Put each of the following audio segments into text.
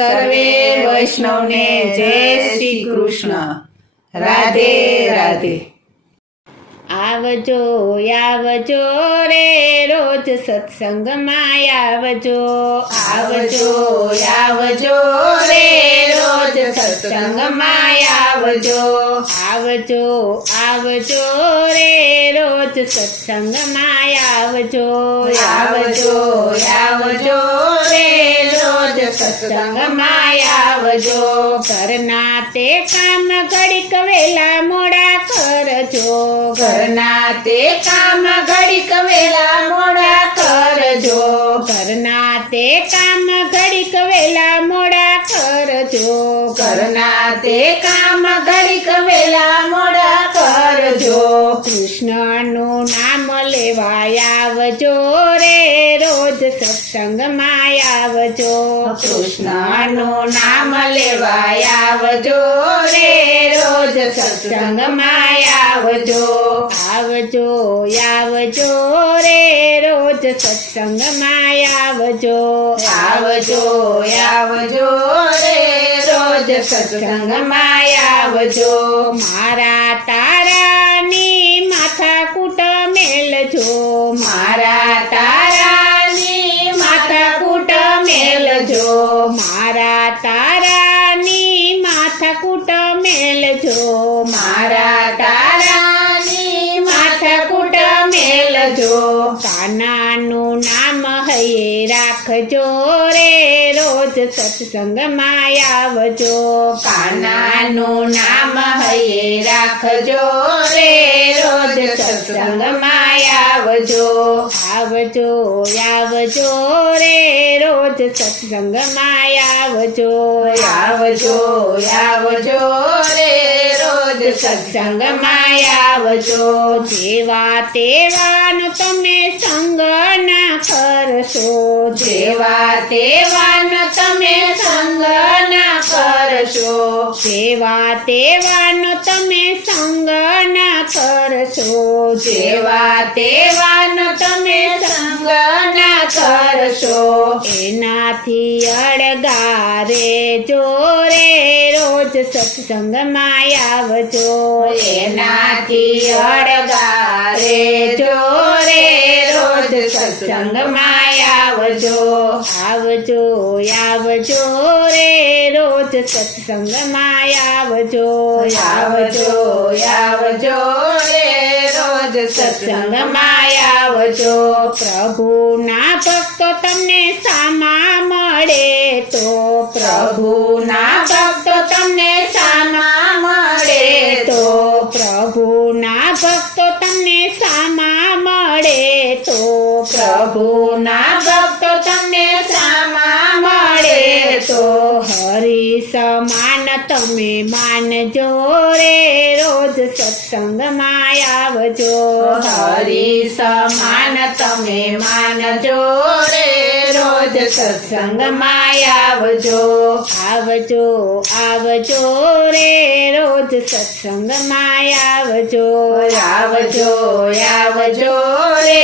સર્વે વૈષ્ણવને જય શ્રી કૃષ્ણ. રાધે રાધે. આવજો આવજો રે રોજ સત્સંગમાં આવજો. આવજો આવજો રે રોજ સત્સંગમાં આવજો. આવજો આવજો રે રોજ સત્સંગમાં આવજો. આવજો આવજો રે રોજ સત્સંગમાં આવજો. ઘરના તે કામ ઘડીક વેલા મોડા કરજો. ઘરના તે કામ ઘડીક વેલા મોડા કરજો. ઘરના તે કામ ઘડીક વેલા મોડા કરજો. ઘરના તે કામ ઘડીક વેલા મોડા કરજો. કૃષ્ણનું નામ લેવાય આવજો રે રોજ સત્સંગમાં આવજો. કૃષ્ણનું નામ લેવાય આવજો રે રોજ સત્સંગમાં આવજો. આવજો આવજો રે રોજ સત્સંગમાં આવજો. આવજો આવજો રે રોજ સત્સંગમાં આવજો. મારા તારાની માથાકૂટ મેલજો. મારા તારાની માથાકૂટ મેલજો. મારા તારાની માથાકૂટ મેલજો. મારા તારાની માથાકૂટ મેલજો. કાનાનું નામ હૈયે રાખજો રે રોજ સત્સંગમાં આવજો. કાનાનું નામ હૈયે રાખજો રે રોજ સત્સંગમાં આવજો. આવજો આવજો રે રોજ સત્સંગમાં આવજો. આવજો આવજો રે રોજ સત્સંગમાં આવજો. જેવા તેવાનો તમે સંગ ના કરશો. જેવા તેવાનો તમે સંગ ના કરશો. જેવા તેવાનો તમે સંગ ના કરશો. જેવા તેવાનો તમે સંગ ના કરશો. એનાથી અળગારે જોરે રોજ સત્સંગમાં આવજો. એનાથી અળગારે જોરે રોજ સત્સંગમાં આવજો. આવજો આવજો રે રોજ સત્સંગમાં આવજો. આવજો આવજો રે રોજ સત્સંગમાં આવજો. પ્રભુના ભક્તો તમને સામા મળે તો. પ્રભુના ભક્તો તમને સામા મળે તો. પ્રભુના ભક્તો તમને સામા મળે તો. પ્રભુના ભક્તો તમને સામા મળે તો. હરિ સમાન તમે માનજો રે રોજ સત્સંગમાં આવજો. હરિ સમાન તમે માનજો રે રોજ સત્સંગમાં આવજો. આવજો આવજો રે રોજ સત્સંગમાં આવજો. આવજો આવજો રે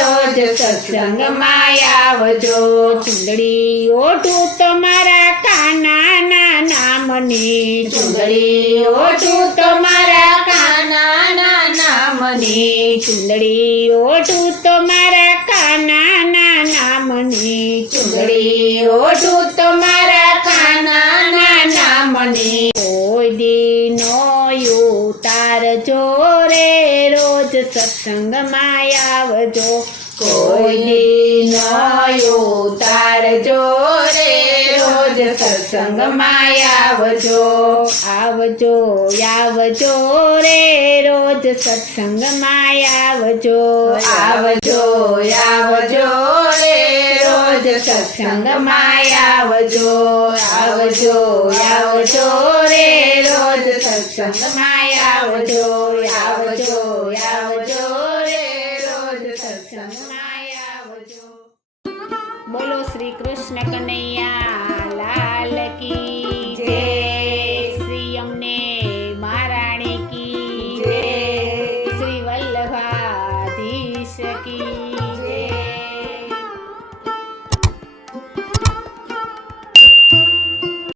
રોજ સત્સંગમાં આવજો. ચૂંદડી ઓઢું તમારા કાનાના નામની. ચૂંદડી ઓઢું તમારા કાનાના નામની. ચૂંદડી ઓઢું તમારા કાનાના નામની. ચૂંદડી ઓઢું તમારા કાનાના નામની. કોઈ દીનો ઉતારજો રે રોજ સત્સંગમાં આવજો. કોઈ નો ઉતારજો રે રોજ સત્સંગમાં આવજો. આવજો આવજો રે રોજ સત્સંગમાં આવજો. આવજો આવજો રે રોજ સત્સંગમાં આવજો. આવજો આવજો રે રોજ સત્સંગમાં આવજો. આવજો આવજો રે રોજ સત્સંગમાં આવજો. બોલો શ્રી કૃષ્ણ કનૈયા લાલ કી જય. શ્રી અમને મહારાણી કી જય. શ્રી વલ્લભાધીશ કી જય.